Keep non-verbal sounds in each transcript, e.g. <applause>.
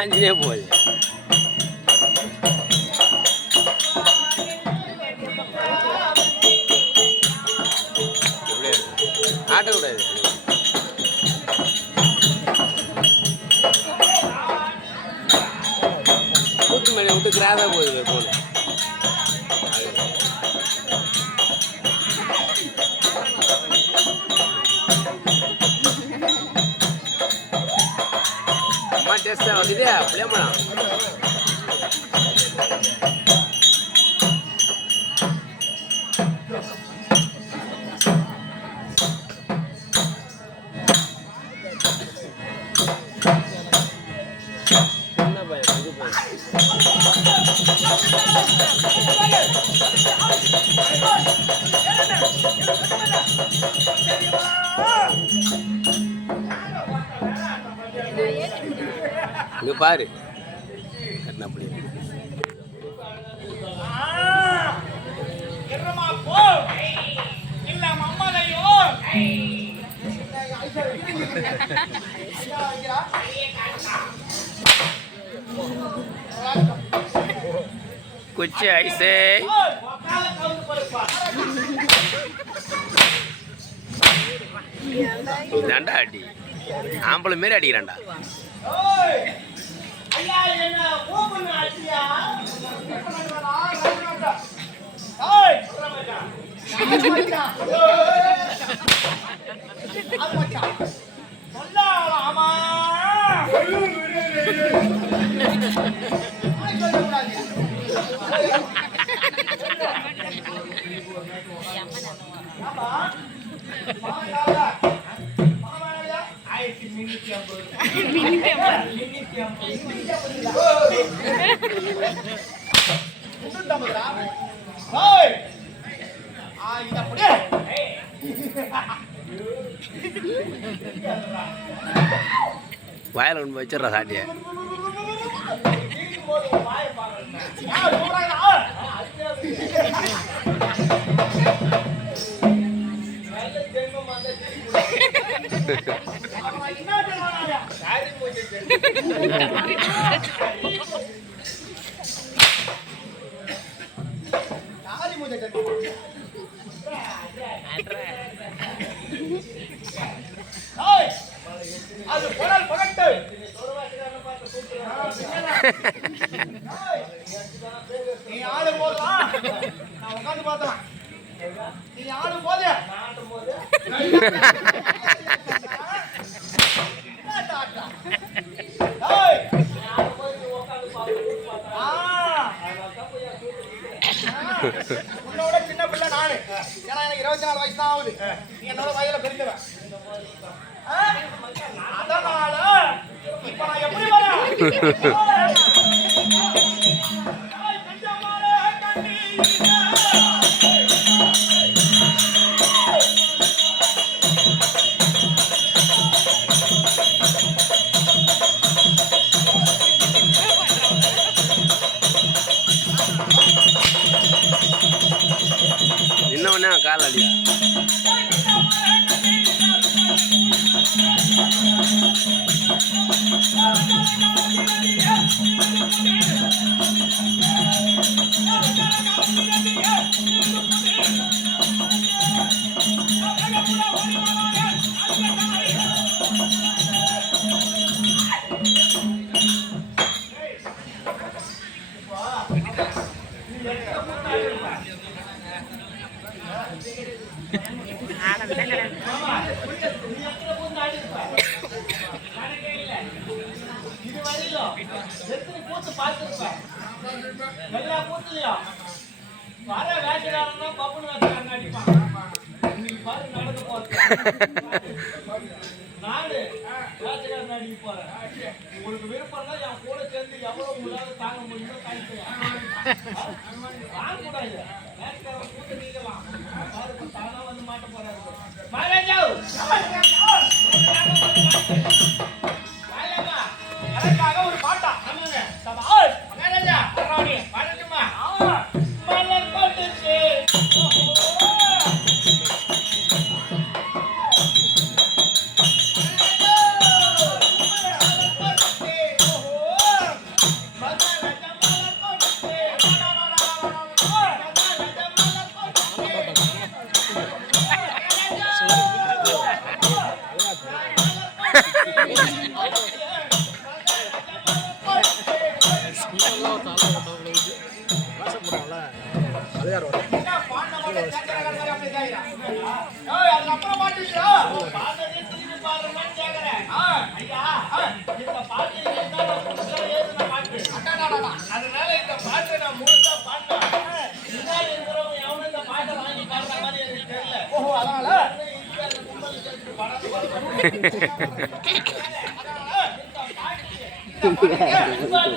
காஞ்சினே போகுது ஆட்டக்கூடாது கூத்து மேலே விட்டு கிராஸாக போகுது இங்க பாரு. கட்டினப்படி குச்சி ஐசே. கால அடி. ஆம்பளை மாரி அடிக்கிறான்டா ஓய் இது அப்படியே வாயில் ஒன்று வச்சிடுறா சாட்டியை. அது குரல் பகட்டு <laughs> நீ ஆடும் போதுதான் நான் உட்காந்து பார்த்தேன் நீ ஆடும் போது நான் <laughs> ஆடும் போது உன்னோட சின்ன பிள்ளை நானு. ஏன்னா எனக்கு இருபத்தி நாலு வயசு தான் ஆகுது. நீ என்னோட வயதுல பெருந்தவன் ஆ? அதனால இப்ப நான் எப்படி வரேன்? வேட்டைக்காரன் அடிக்க போறேன். உங்களுக்கு விருப்பம் தான் என் கூட சேர்ந்து எவ்வளவு உங்களால தாங்க முடியுமோ தாங்கிக்கலாம் வாங்கக்கூடாது வேட்டைக்காரன் கூத்து நீக்கலாம் பாரு இப்ப தானா வந்து மாட்ட போறாரு மகாராஜாவ் அதனால இந்த பாட்டை நான் முழுசா பாடினா இருக்கிறவங்க எவனும் இந்த பாட்டை வாங்கி பாடுற மாதிரி எனக்கு தெரியல ஓஹோ அதனால அதனால இந்த பாட்டு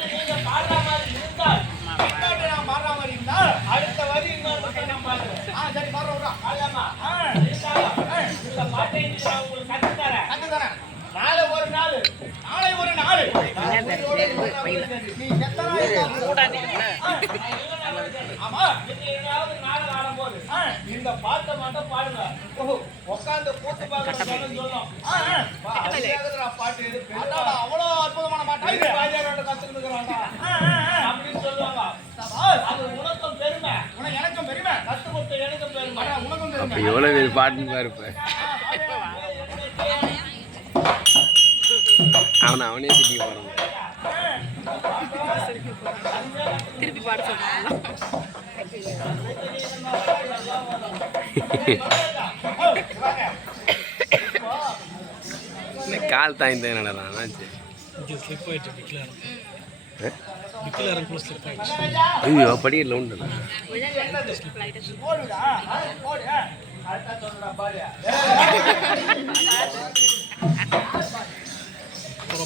நீங்க பாடுற மாதிரி ஆ, கத்துத்தரேன். நாளை ஒரு நாள். நாளை ஒரு நாள். நீ எத்தனை ஆமா ஆ, இந்த பாட்டை மட்டும் பாடுங்க. ஓஹோ, உட்கார்ந்து கூத்து பார்க்கறது சொல்லும். பாட்டு அவ்வளோ அற்புதமான பாட்டா. ஆ, ஆ. அப்படின்னு சொல்லுவாங்க. அது உனக்கும் பெருமை. உனக்கு எனக்கும் பெருமை. கத்து கொடுத்த எனக்கும் பெருமை. உனக்கும் அப்போ பெருமை. எவ்வளோ பேர் பாட்டுன்னு பாருப்ப அவனை அவனே திட்டி போகிறான் திருப்பி பாட இந்த கால் தாய்ந்தே நடதான் ஸ்லிப் ஆயிடுச்சு. ஐயோ படிக்கல உண்டு. அடுத்தா <laughs>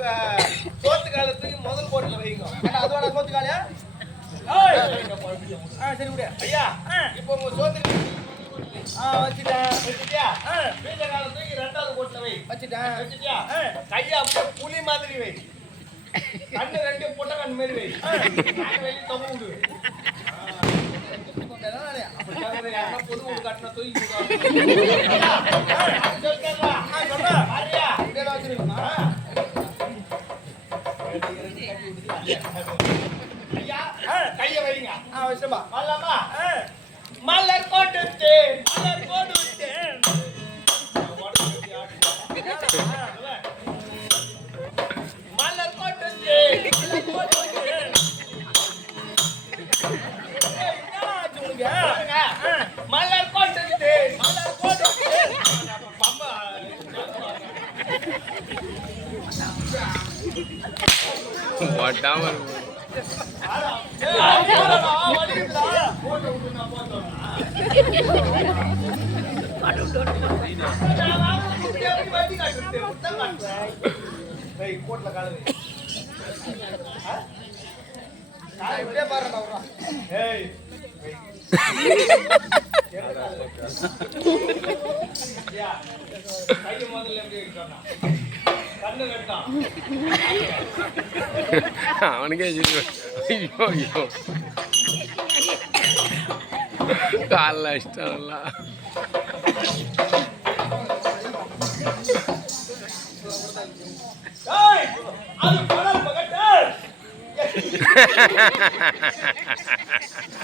உங்க சோத்து காலத்துக்கு முதல் போட்டுல வைங்க. அதோட சோத்து காலையா? சரி விடு. ஐயா, இப்போ உங்க சோத்துக்கு வச்சுட்டேன். வச்சுட்டியா? வீட்டுல காலத்துக்கு ரெண்டாவது போட்டுல வை. வச்சுட்டியா? கையை அப்படியே புலி மாதிரி வை. கண்ணு ரெண்டு பொட்டை கண்ணு மாதிரி வை. வெளிய தொங்க விடு. பொது கட்டினா தூக்கி மலர் கொடுத்தேன் மலர் கொடுத்தேன் பம்பா ஒட்டாமல் ஏய், போடா, இப்படியே பாருடா ஏய் அவனுக்கே ஐயோ ஐயோ காலில் இஷ்டம் Ha ha ha ha ha ha!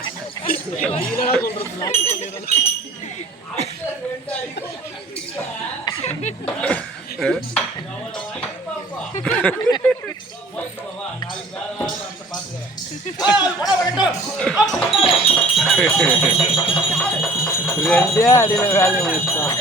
ரெண்டே அடியில் வேலையை முடிச்சான்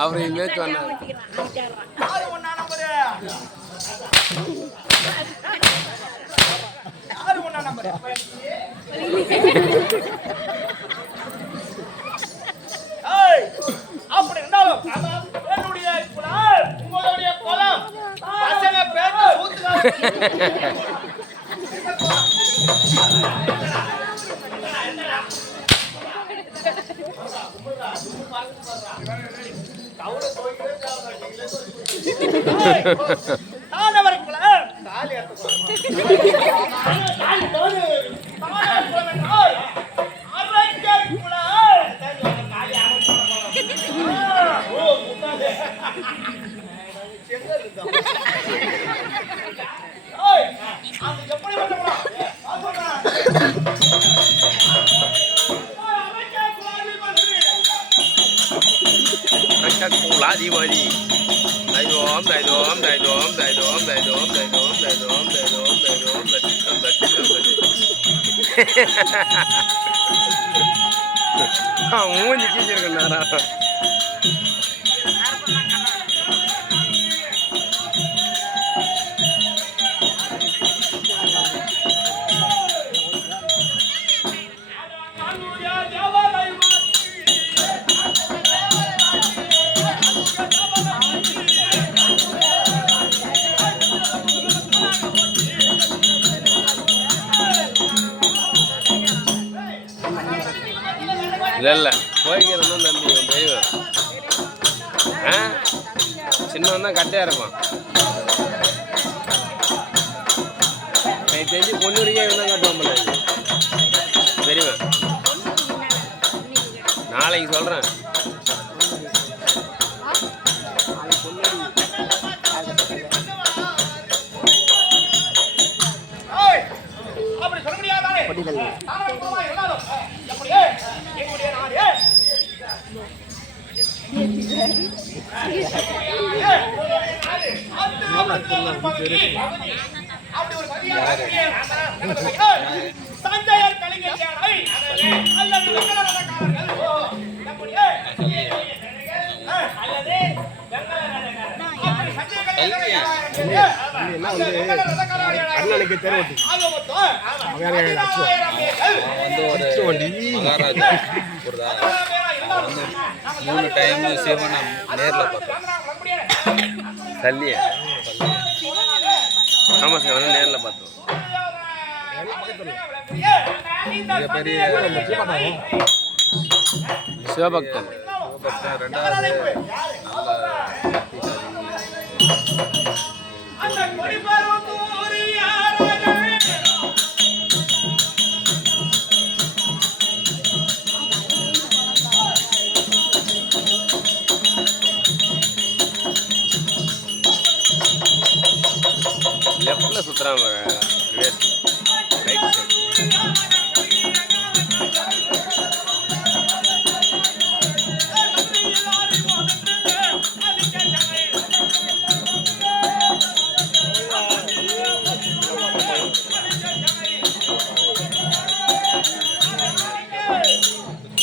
அப்புறம் இனிமே சொன்னார் யாரு ஒண்ணா நம்பரு? யாரு ஒண்ணா நம்பரு? ஏய், அப்படி இருந்தாலும் என்னுடைய குலம், உங்களுடைய குலம். பசங்க பேர்ல சூத்துக்காரங்க. ஏய், <laughs> மூஞ்சி கீச்சிருக்க இல்லை இல்லை போய்க்கிறதும் தம்பி தெய்வம் ஆ? சின்னவன் தான் கட்டையாக இருப்பான். எனக்கு தெரிஞ்சு பொண்ணூரிக்கே இவன் தான் கட்டுவான் போல நாளைக்கு சொல்கிறேன் ஏய், அப்படி சொல்ல முடியாதானே? தாராளமா இருந்தாலும், எப்படியே, எங்களுடைய நாடு, அப்படி ஒரு மரியாதை ஏய், சஞ்சயன் கலிங்கர் யானை, அல்லது வெங்கடரதக்காரர்கள், ஓ, எப்படியே, ஏய், அல்லது வெங்கடரதக்காரர்கள். அப்படி சஞ்சய கலிங்கர் யானை, அல்லது வெங்கடரதக்காரர்கள் அண்ணனுக்கு தெருவட்டி வண்டி மூணு டைம் சிவனை நேரில் பார்த்தோம். தள்ளியா ஆமாம் சார் வந்து நேரில் பார்த்தோம். மிகப்பெரிய சிவபக்தன். சிவபக்தன் ரெண்டாவது அந்த Trummer.